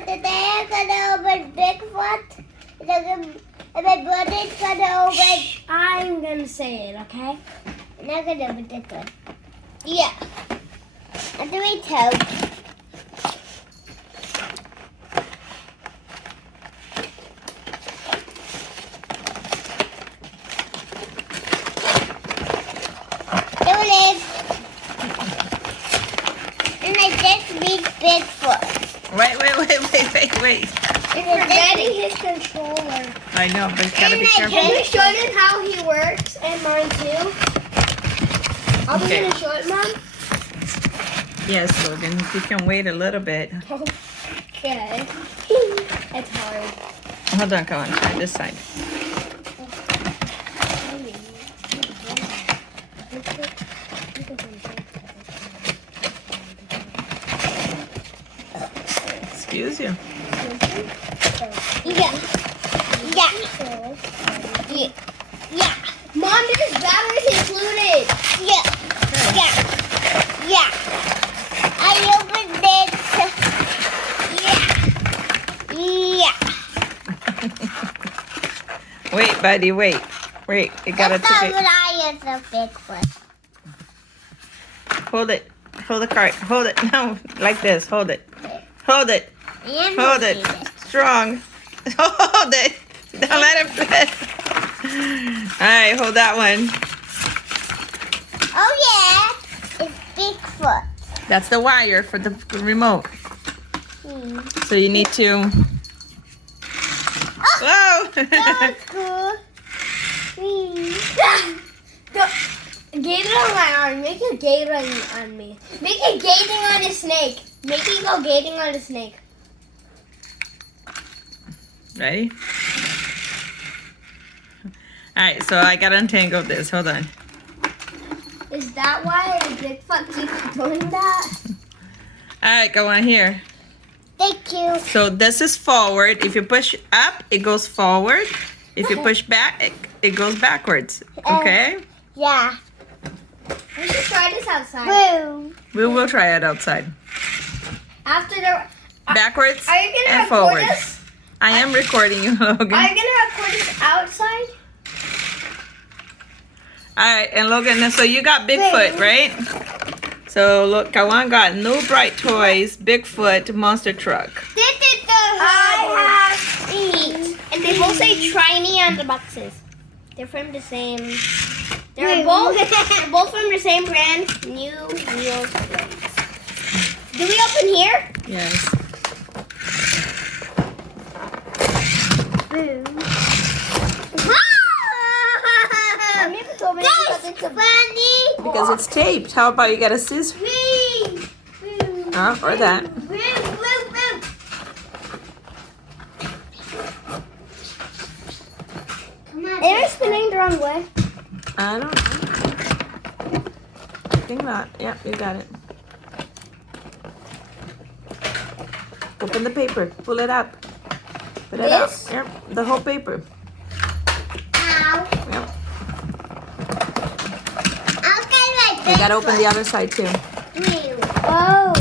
today I'm gonna open Bigfoot. And my brother's gonna open. I'm gonna say it, okay? And I'm gonna open this one. Yeah. And then we tell. There it is. And I just read Bigfoot. Wait. You're forgetting his controller. I know, but you gotta be Can careful. you show them how he works and mine too? Are we Okay. gonna show it, Mom? Yes, Logan, if you can wait a little bit. Okay. It's hard. Hold on, come on, try this side. Excuse you. Yeah. Mom, there's batteries included. Yeah. I opened it. Yeah. Wait, buddy, wait. You gotta That's not take what it. I is a Bigfoot. Hold it. Hold the cart. Hold it. No, like this. Hold it. Hold it. And Hold it. Strong. Hold it. Don't let it flip. Alright, hold that one. Oh yeah, it's Bigfoot. That's the wire for the remote. So you need to. Whoa! That's cool. Gator on my arm. Make a gator on me. Make it gating on a snake. Make it go gating on a snake. Ready? Alright, so I gotta untangle this. Hold on. Is that why the Bigfoot keeps doing that? Alright, go on here. Thank you. So this is forward. If you push up, it goes forward. If you push back, it goes backwards. Okay? Yeah. We should try this outside. Boom. We will try it outside. After the. Backwards Are you gonna and record forward. this? I am recording you, Logan. Are you gonna record this outside? Alright, and Logan, so you got Bigfoot, right? So look, Kawan got new Bright Toys, Bigfoot monster truck. This is the I have 8. And they both say Trini on the boxes. They're from the same. They're both from the same brand. New Wheel Plates. Do we open here? Yes. boom. I'm able to open it because it's a Funny. Because it's taped. How about you get a scissor? Or that. They're spinning the wrong way. I don't know. I think not. Yeah, you got it. Open the paper. Pull it up. Put it out. This? Yep, the whole paper. Ow. Yep. Okay, like You gotta open the other side too. Oh.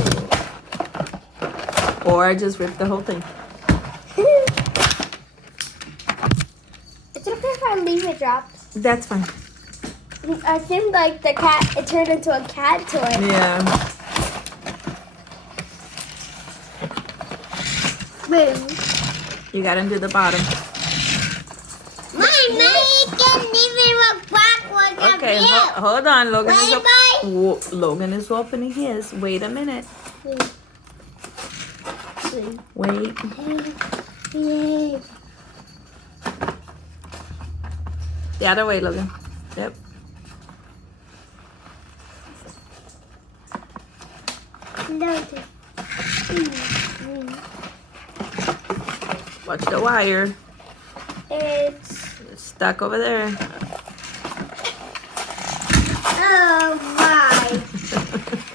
Or just rip the whole thing. It's okay if I leave it drops. That's fine. I think like the cat, it turned into a cat toy. Yeah. Boom. You got into the bottom. Mine can even walk backwards. Okay, hold on. Logan is Bye-bye. Logan is opening his. Wait a minute. Wait. Yay. The other way, Logan. Yep. Watch the wire. It's It's stuck over there. Oh my.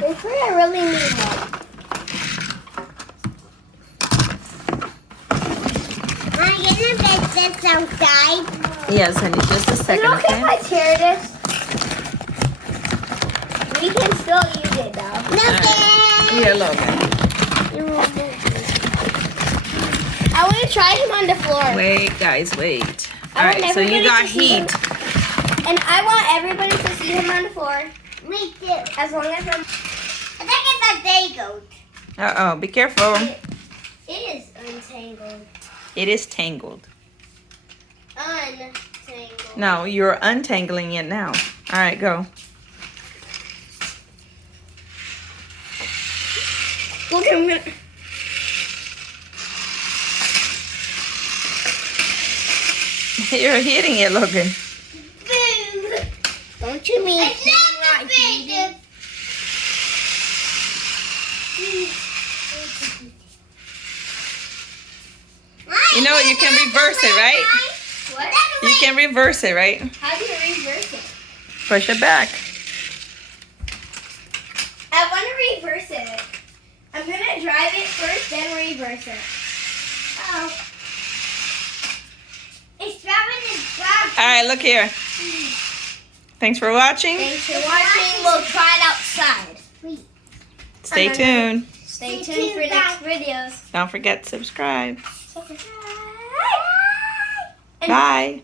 It's where I really need help. I'm gonna get this outside. Yes, honey. Just a Is second, it okay okay? if I tear this? We can still use it though. Look Here, Logan. You will move it. try him on the floor. Wait, guys, wait. I All want right, so you everybody got to see him. heat. And I want everybody to see him on the floor. Me too. As long as I'm... I think it's a day goat. Uh-oh, be careful. It is untangled. It is tangled. Untangled. No, you're untangling it now. All right, go. Look, I'm gonna... You're hitting it, Logan. Boo. Don't you mean... It's not the biggest. You know you can reverse it, right? What? You can reverse it, right? How do you reverse it? Push it back. I want to reverse it. I'm gonna drive it first, then reverse it. Oh. It's grabbing his back. All right, look here. Thanks for watching. Thanks for watching. We'll try it outside. Stay tuned. Stay tuned for next videos. Don't forget to subscribe. And Bye.